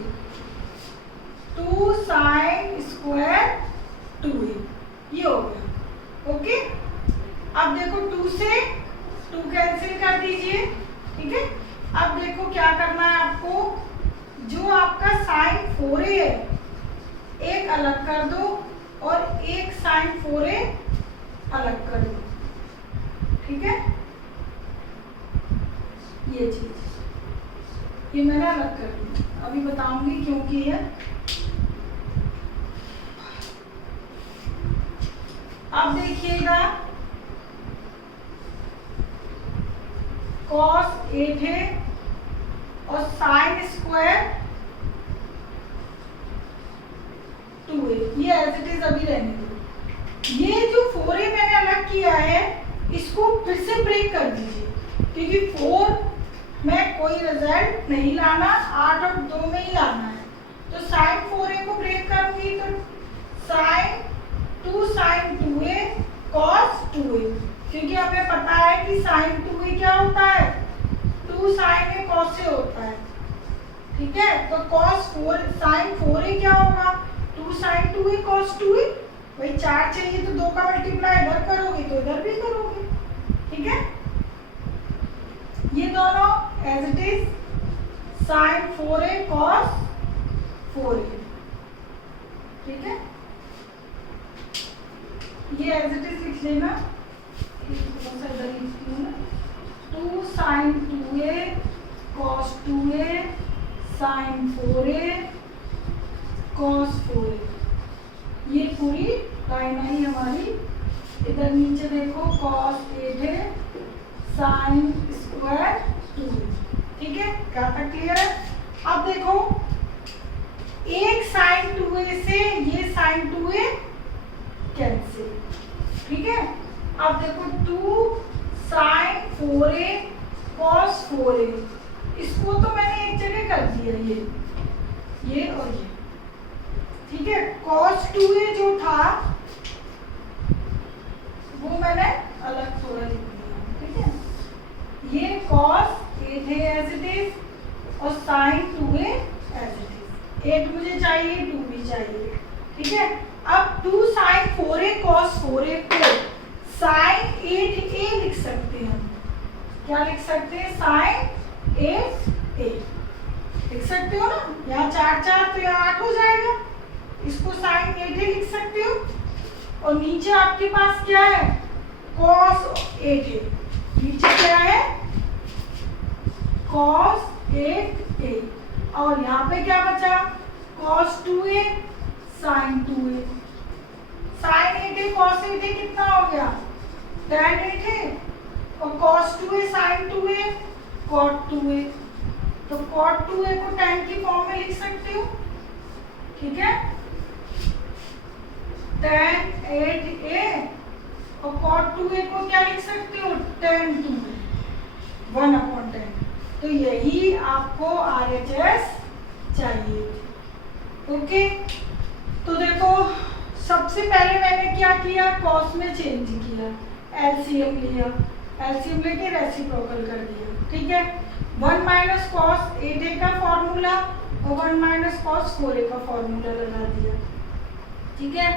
2 sine square 2a, ये हो गया। ओके, अब देखो 2 से 2 कैंसिल कर दीजिए, ठीक है। अब देखो क्या करना है आपको, जो आपका साइन 4a है एक अलग कर दो और एक साइन 4a अलग कर दो, ठीक है। ये चीज ये मैंने अलग कर दी, अभी बताऊंगी क्यों की है। अब देखिएगा cos 8a और साइन स्क्वायर 2a, ये एज इट इज अभी रहने दो। ये जो 4a मैंने अलग किया है इसको फिर से ब्रेक कर दीजिए, क्योंकि 4 में कोई रिजल्ट नहीं लाना, 8 और 2 में ही लाना है। तो साइन 4a को ब्रेक करूंगी तो sign 2 sign 2a cos 2a, क्योंकि हमें पता है कि साइन 2a क्या होता है, 2 साइन a cos a होता है, ठीक है। तो cos 4 साइन 4a क्या होगा, 2 साइन 2a cos 2a। भाई 4 चाहिए तो 2 का मल्टीप्लाई इधर करोगे तो इधर भी करोगे, ठीक है। ये दोनों as it is sine 4a cos 4a, ठीक है। ये एज इट इज लिख लेना, 2 sign 2a cos 2a sign 4a cos 4a, ये पूरी लाइन आई हमारी। इधर नीचे देखो cos 8a sine square 2a, ठीक है। क्या तक क्लियर है? अब देखो एक साइन 2a से ये साइन 2a कैंसिल, ठीक है। अब देखो 2 साइन 4a cos 4a, इसको तो मैंने एक जगह कर दिया, ये और ये, ठीक है। cos 2a जो था वो मैंने अलग थोड़ा लिख दिया, ठीक है। ये cos 8a as it is और sine 2a as it is, 8 मुझे चाहिए 2 भी चाहिए, ठीक है। अब 2 साइन 4a cos 4a को साइन 8a लिख सकते हैं, क्या लिख सकते हैं, साइन 8a लिख सकते हो ना। यहाँ 4 4 तो यहाँ 8 हो जाएगा, इसको साइन 8a लिख सकते हो। और नीचे आपके पास क्या है, cos 8a, नीचे क्या है cos 8a, और यहाँ पे क्या बचा, cos 2a sign 2a, sign 8a cos 8a कितना हो गया, tan 8a, और cos 2a sign 2a cot 2a, तो cot 2a को tan की फॉर्म में लिख सकते हो, ठीक है। tan 8a और cot 2a को क्या लिख सकते हो, tan 2a, 1/10। तो यही आपको RHS चाहिए, ओके। तो देखो सबसे पहले मैंने क्या किया, cos में चेंज किया, LCM लिया, LCM लेके रेसिप्रोकल कर दिया, ठीक है। 1 माइनस कॉस 8a का फॉर्मूला और 1 माइनस कॉस 4a का फॉर्मूला लगा दिया, ठीक है।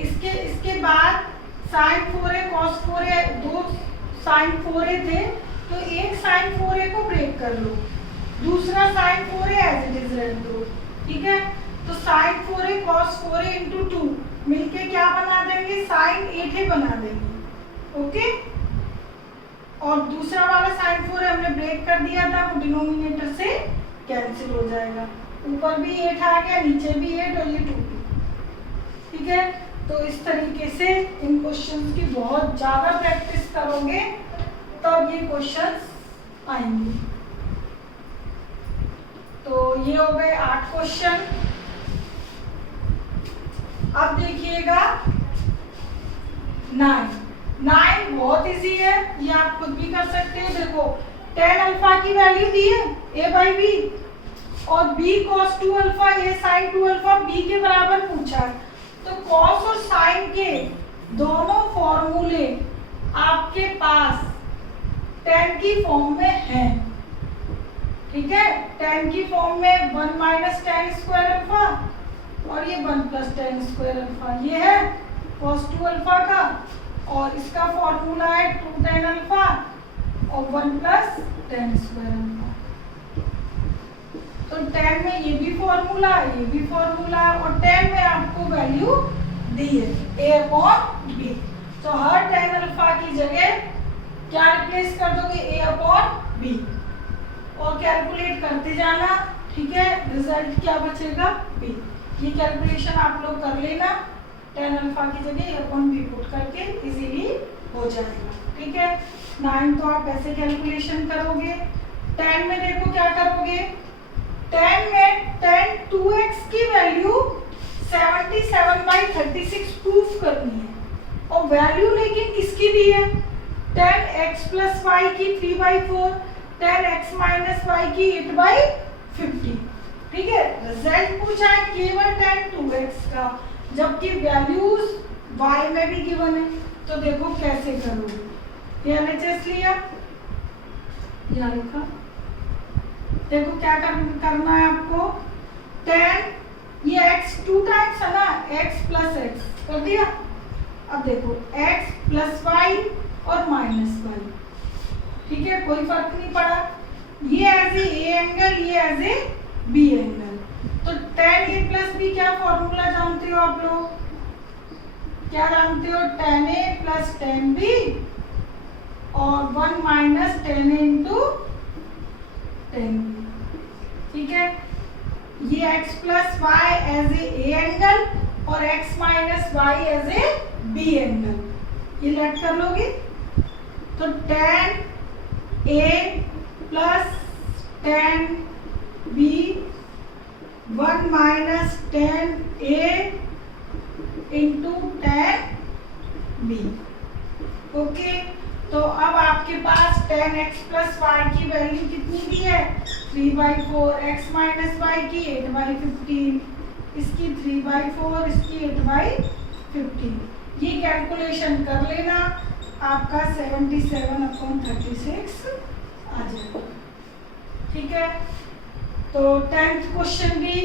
इसके बाद sign 4a cos 4a, 2 sign 4a थे तो एक साइन 4a को ब्रेक कर लो, दूसरा sign 4a as it is रहने दो, ठीक है। तो sign 4a cos 4a into 2 मिलके क्या बना देंगे, साइन 8 बना देंगे। ओके, और दूसरा वाला साइन 4 हमने ब्रेक कर दिया था, वो डिनोमिनेटर से कैंसिल हो जाएगा। ऊपर भी 8 आ गया, नीचे भी 8 और ये 2। ठीक है, तो इस तरीके से इन क्वेश्चंस की बहुत ज़्यादा प्रैक्टिस करोगे तब ये क्वेश्चंस आएंगे। तो ये हो गए 8 क्वेश्चन। अब देखिएगा 9 बहुत इजी है, ये आप खुद भी कर सकते हो। देखो tan अल्फा की वैल्यू दी है a/b और b cos 2 alpha a sin 2 alpha b के बराबर पूछा है। तो cos और sin के दोनों फॉर्मूले आपके पास tan की फॉर्म में हैं। ठीक है, tan की फॉर्म में 1 माइनस tan स्क्वायर अल्फा और ये 1 प्लस tan स्क्वायर अल्फा, ये है cos 2 अल्फा का, और इसका फॉर्मूला है 2 tan अल्फा और 1 प्लस tan स्क्वायर अल्फा। तो tan में ये भी फॉर्मूला है, ये भी फॉर्मूला है, और tan में आपको वैल्यू दी है a/b। तो हर tan अल्फा की जगह क्या रिप्लेस कर दोगे, a/b, और कैलकुलेट करते जाना। ठीक है, रिजल्ट क्या बचेगा, b। ये कैलकुलेशन आप लोग कर लेना, tan अल्फा की जगह a/b पुट करके इजीली हो जाएगा। ठीक है, 9 तो आप ऐसे कैलकुलेशन करोगे। tan में देखो क्या करोगे, tan में tan 2x की वैल्यू 77/36 प्रूफ करनी है, और वैल्यू लेकिन किसकी दी है, tan x प्लस y की 3/4, tan x माइनस y की 8/50। ठीक है, रिजल्ट पूछा है केवल tan 2x का, जबकि वैल्यूज y में भी गिवन है। तो देखो कैसे करोगे, ये LHS लिया, यहाँ लिखा। देखो क्या करना है आपको, tan ये x 2 टाइम्स है ना, x प्लस x कर दिया। अब देखो x प्लस y और माइनस y, ठीक है, कोई फर्क नहीं पड़ा। ये एज ए एंगल, ये एज ए बी एंगल। तो tan a प्लस बी क्या फॉर्मूला जानते हो आप लोग, क्या जानते हो, tan a plus tan b और 1 minus tan a into tan b। ठीक है, ये x plus y as a angle और x minus y as a b angle, ये लेट कर लोगे। तो tan a plus tan b 1 minus tan a into tan b। Okay, तो अब आपके पास tan x प्लस वाई की वैल्यू कितनी दी है, 3/4, x माइनस वाई की 8/15, इसकी 3/4, इसकी 8/15। ये कैलकुलेशन कर लेना, आपका 77/36 आ जाएगा। ठीक है, तो 10th क्वेश्चन भी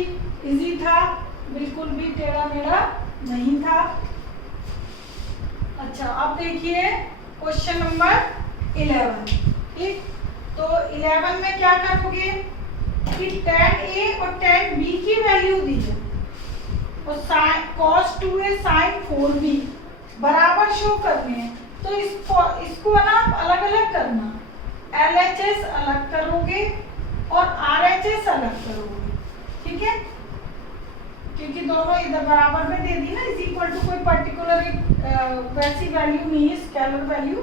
इजी था, बिल्कुल भी टेढ़ा मेढ़ा नहीं था। अच्छा, अब देखिए क्वेश्चन नंबर 11। ठीक, तो 11 में क्या करोगे कि tan a और tan b की वैल्यू दी है और cos 2a sin 4b बराबर शो करने हैं। तो इसको ना अलग अलग करना, LHS अलग करोगे और RHS अलग करोगे। ठीक है, क्योंकि दोनों इधर बराबर में दे दी ना, इज इक्वल टू कोई पर्टिकुलर वैसी वैल्यू नहीं है, स्केलर वैल्यू।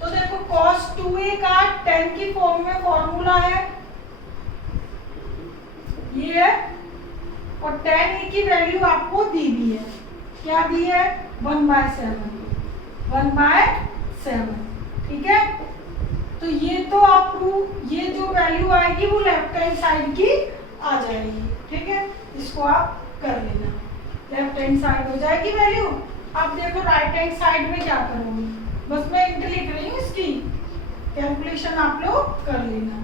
तो देखो cos 2a का tan की फॉर्म में फॉर्मूला है ये है, और tan a की वैल्यू आपको दी भी है, क्या दी है, 1/7, 1/7। ठीक है, तो ये तो आप ये जो वैल्यू आएगी वो लेफ्ट हैंड साइड की आ जाएगी। ठीक है, इसको आप कर लेना, लेफ्ट हैंड साइड हो जाएगी वैल्यू। अब देखो राइट हैंड साइड में क्या करोगे, बस मैं इंटर लिख रही हूँ, इसकी कैलकुलेशन आप लोग कर लेना।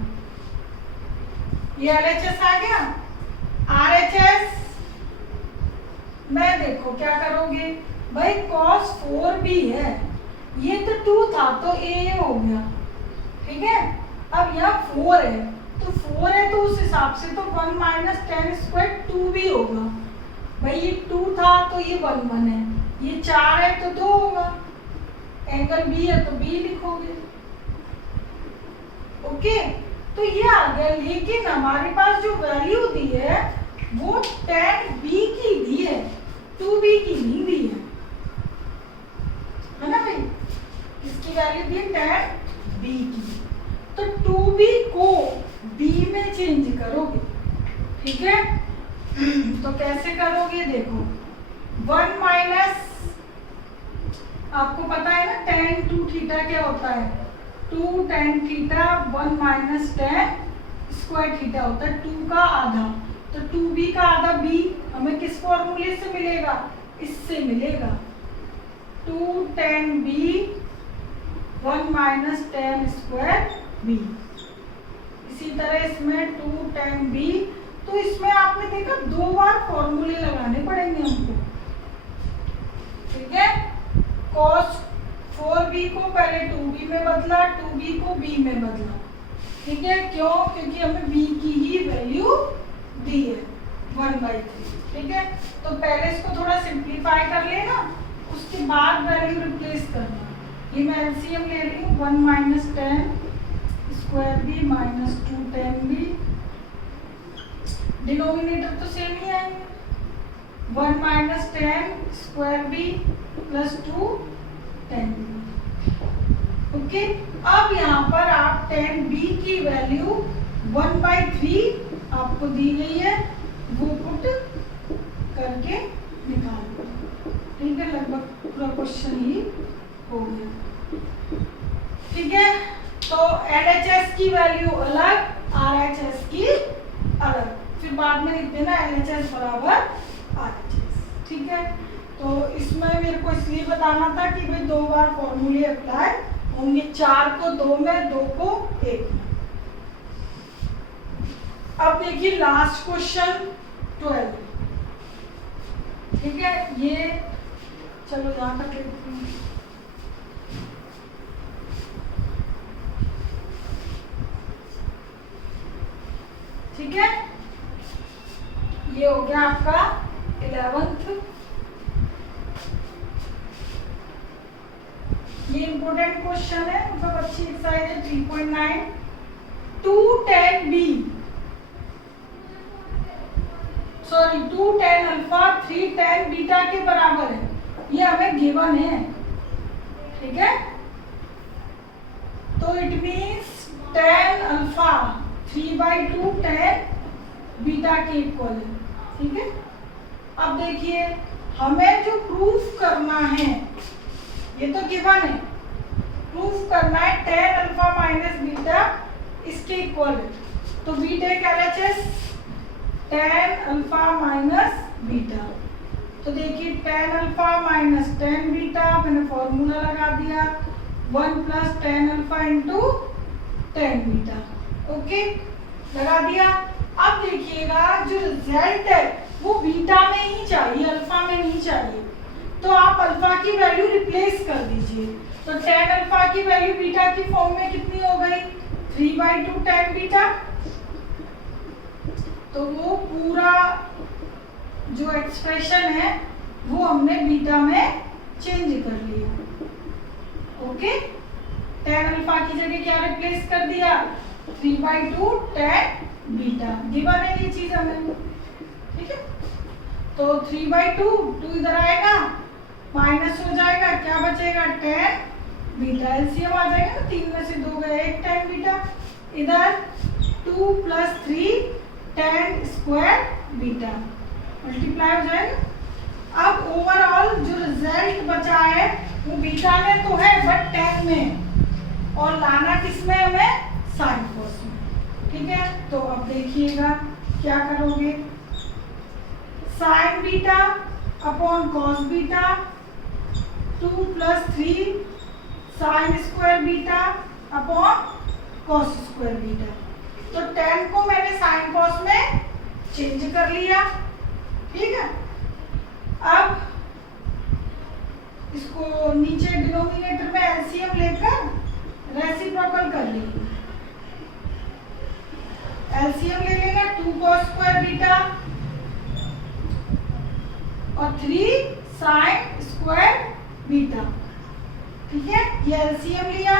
ये LHS आ गया, RHS में देखो क्या करोगे भाई, cos 4b है, ये तो 2 था तो a हो गया। ठीक है, अब यहाँ 4 है, तो 4 है तो उस हिसाब से तो 1 माइनस tan स्क्वायर 2b होगा। भाई ये 2 था तो ये 1 1 है, ये 4 है तो 2 होगा, एंगल बी है तो बी लिखोगे। ओके, तो ये आ गया, लेकिन हमारे पास जो वैल्यू दी है वो tan b की दी है, 2b की नहीं दी है ना भाई, इसकी वैल्यू दी है tan b की, तो 2b को b में चेंज करोगे, ठीक है। तो कैसे करोगे, देखो 1 माइनस, आपको पता है ना tan 2 थीटा क्या होता है, 2 tan theta 1 minus tan square theta होता है, 2 का आधा, तो 2b का आधा b हमें किस फॉर्मूले से मिलेगा, इससे मिलेगा 2 tan b 1 minus tan square b। इसी तरह इसमें 2 tan b, तो इसमें आपने देखा 2 बार फॉर्मूले लगाने पड़ेंगे हमको, ठीक है। cos 4b को पहले 2b में बदला, 2b को b में बदला, ठीक है, क्यों, क्योंकि हमें b की ही वैल्यू दी है 1/3, ठीक है। तो पहले इसको थोड़ा सिंप्लीफाई कर लेना, उसके बाद वैल्यू रिप्लेस करना। ये मैं एलसीएम ले रही हूँ, 1 minus tan square b minus 2 tan b, denominator तो सेम ही आएंगे, 1 minus tan square b plus 2 tan b। Okay, अब यहाँ पर आप tan b की वैल्यू 1/3 आपको दी गई है, वो पुट करके निकालो, ठीक है। लगभग पूरा क्वेश्चन ही हो गया, ठीक है। तो LHS की वैल्यू अलग, RHS की अलग, फिर बाद में लिख देना LHS बराबर RHS, ठीक है। तो इसमें मेरे को इसलिए बताना था कि भाई 2 बार फॉर्मूले अप्लाई होंगे, 4 को 2 में, 2 को 1 में। अब देखिए लास्ट क्वेश्चन 12, ठीक है। ये चलो यहाँ तक देखते हैं, ठीक है। ये हो गया आपका 11th, ये इंपोर्टेंट क्वेश्चन है, मतलब अच्छी एक्सरसाइज है 3.9। 2 tan b, sorry 2 tan alpha 3 tan beta के बराबर है, ये हमें गिवन है, ठीक है। तो it means tan alpha 3/2 tan beta के इक्वल है, ठीक है। अब देखिए हमें जो प्रूफ करना है, ये तो गिवन है, प्रूफ करना है tan अल्फा माइनस बीटा इसके इक्वल है, तो we take LHS tan alpha minus beta. तो देखिए tan alpha minus tan beta, मैंने फॉर्मूला लगा दिया 1 plus tan alpha into tan beta, okay लगा दिया। अब देखिएगा जो रिजल्ट है वो बीटा में ही चाहिए, अल्फा में नहीं चाहिए, तो आप अल्फा की वैल्यू रिप्लेस कर दीजिए। तो tan अल्फा की वैल्यू बीटा की फॉर्म में कितनी हो गई, 3/2 tan बीटा, तो वो पूरा जो एक्सप्रेशन है वो हमने बीटा में चेंज कर लिया, ओके। tan अल्फा की जगह क्या रिप्लेस कर दिया, 3/2 tan बीटा, गिवन है ये चीज हमें, ठीक है। तो 3/2, 2 इधर आएगा, माइनस हो जाएगा, क्या बचेगा tan बीटा, एलसीएम आ जाएगा ना, 3 में से 2 गए, 1 tan बीटा, इधर 2 plus 3 tan square beta multiply हो जाएगा। अब ओवरऑल जो रिजल्ट बचा है वो बीटा में तो है बट tan में, और लाना किस में हमें, साइन कॉस में, ठीक है। तो अब देखिएगा क्या करोगे, sign beta upon cos beta 2 plus 3 sine square beta upon cos square beta. तो tan को मैंने साइन कॉस में चेंज कर लिया, ठीक है। अब इसको नीचे डिनोमिनेटर में एलसीएम लेकर रेसिप्रोकल कर लीजिए, एलसीएम ले लेना 2 cos स्क्वायर बीटा और 3 साइन स्क्वायर बीटा। ठीक है, ये एलसीएम लिया,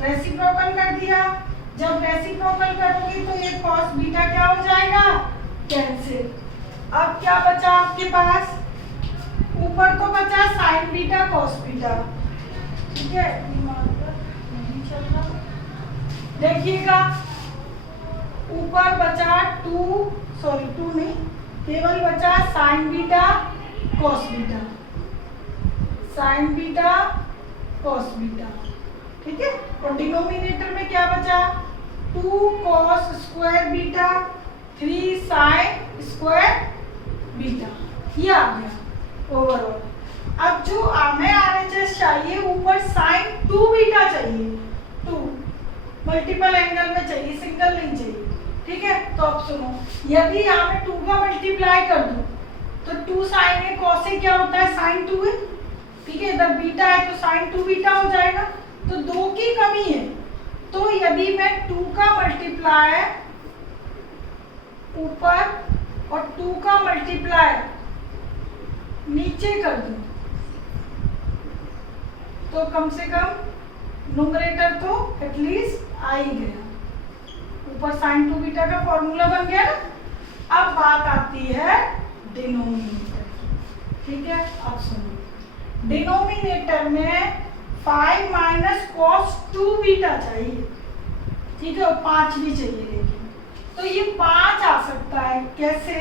रेसिप्रोकल कर दिया। जब रेसिप्रोकल करोगे तो ये कॉस बीटा क्या हो जाएगा, कैंसिल। अब क्या बचा आपके पास, ऊपर तो बचा साइन बीटा कॉस बीटा। ठीक है, नहीं चल रहा, देखिएगा ऊपर बचा 2 नहीं, केवल बचा sign beta cos beta, sign beta cos beta. ठीक है, और डिनोमिनेटर में क्या बचा, 2 cos square beta 3 sine square beta, ये आ गया ओवरऑल। अब जो हमें RHS चाहिए, ऊपर साइन 2 बीटा चाहिए, 2 मल्टीपल एंगल में चाहिए, सिंगल नहीं चाहिए। ठीक है, तो अब सुनो, यदि यहाँ में 2 का मल्टीप्लाई कर दूं तो 2 साइन ए कॉस ए क्या होता है, साइन 2 है। ठीक है, इधर बीटा है तो साइन 2 बीटा हो जाएगा, तो 2 की कमी है। तो यदि मैं 2 का मल्टीप्लाई ऊपर और 2 का मल्टीप्लाई नीचे कर दूं तो कम से कम न्यूमरेटर तो एटलीस्ट आ ही गया, ऊपर साइन 2 बीटा का फॉर्मूला बन गया ना। अब बात आती है डिनोमिनेटर। ठीक है, अब सुनो, डिनोमिनेटर में 5 माइनस कॉस 2 बीटा चाहिए। ठीक है, और 5 भी चाहिए, लेकिन तो ये 5 आ सकता है कैसे,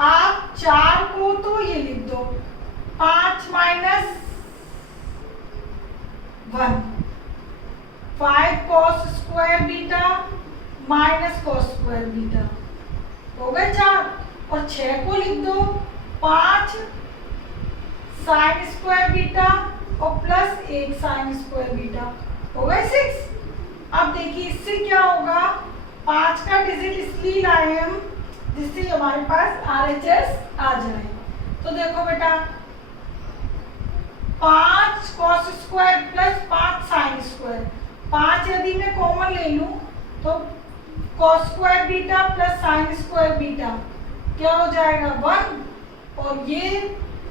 आप 4 को तो ये लिख दो, 5 minus 1, 5 cos square beta minus cos square beta हो गए 4, और 6 को लिख दो 5 साइन स्क्वायर बीटा और प्लस 1 साइन स्क्वायर बीटा हो गए 6। अब देखिए इससे क्या होगा, 5 का डिजिट इसलिए लाए हम जिससे हमारे पास RHS आ जाए। तो देखो बेटा, 5 cos square plus 5 sine square, 5 यदि मैं कॉमन ले लूं तो cos square beta plus sine square beta क्या हो जाएगा 1, और ये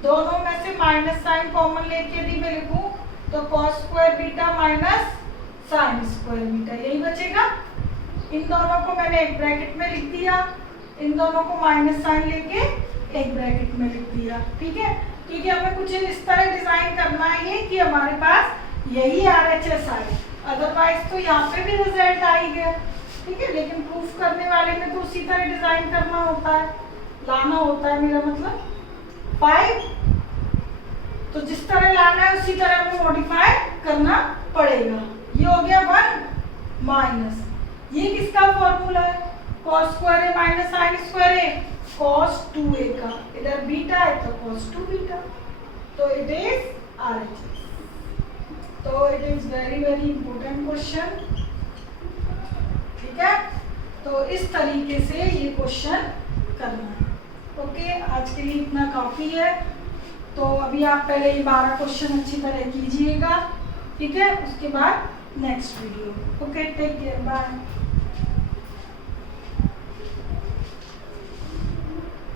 दोनों में से माइनस साइन कॉमन लेके यदि मैं लिखूं तो cos square beta minus sine square beta, यही बचेगा। इन दोनों को मैंने एक ब्रैकेट में लिख दिया, इन दोनों को माइनस साइन लेके एक ब्रैकेट में लिख दिया। ठीक है, क्योंकि हमें कुछ इस तरह डिजाइन करना है कि हमारे पास यही RHS आए, अदरवाइज तो यहाँ पे भी रिजल्ट आ ही गया। ठीक है, लेकिन प्रूफ करने वाले में तो उसी तरह डिजाइन करना होता है, लाना होता है, मेरा मतलब 5, तो जिस तरह लाना है उसी तरह हमें मॉडिफाई करना पड़ेगा। ये हो गया 1 माइनस, ये किसका फॉर्मूला है, कॉस स्क्वायर ए माइनस साइन स्क्वायर ए, कॉस 2a का, इधर बीटा है तो कॉस 2 बीटा, तो इट इज RHS। तो it is very very important question. ठीक है, तो इस तरीके से ये क्वेश्चन करना है। ओके, आज के लिए इतना काफ़ी है। तो अभी आप पहले ये 12 क्वेश्चन अच्छी तरह कीजिएगा। ठीक है, उसके बाद next video. Okay, take care, bye.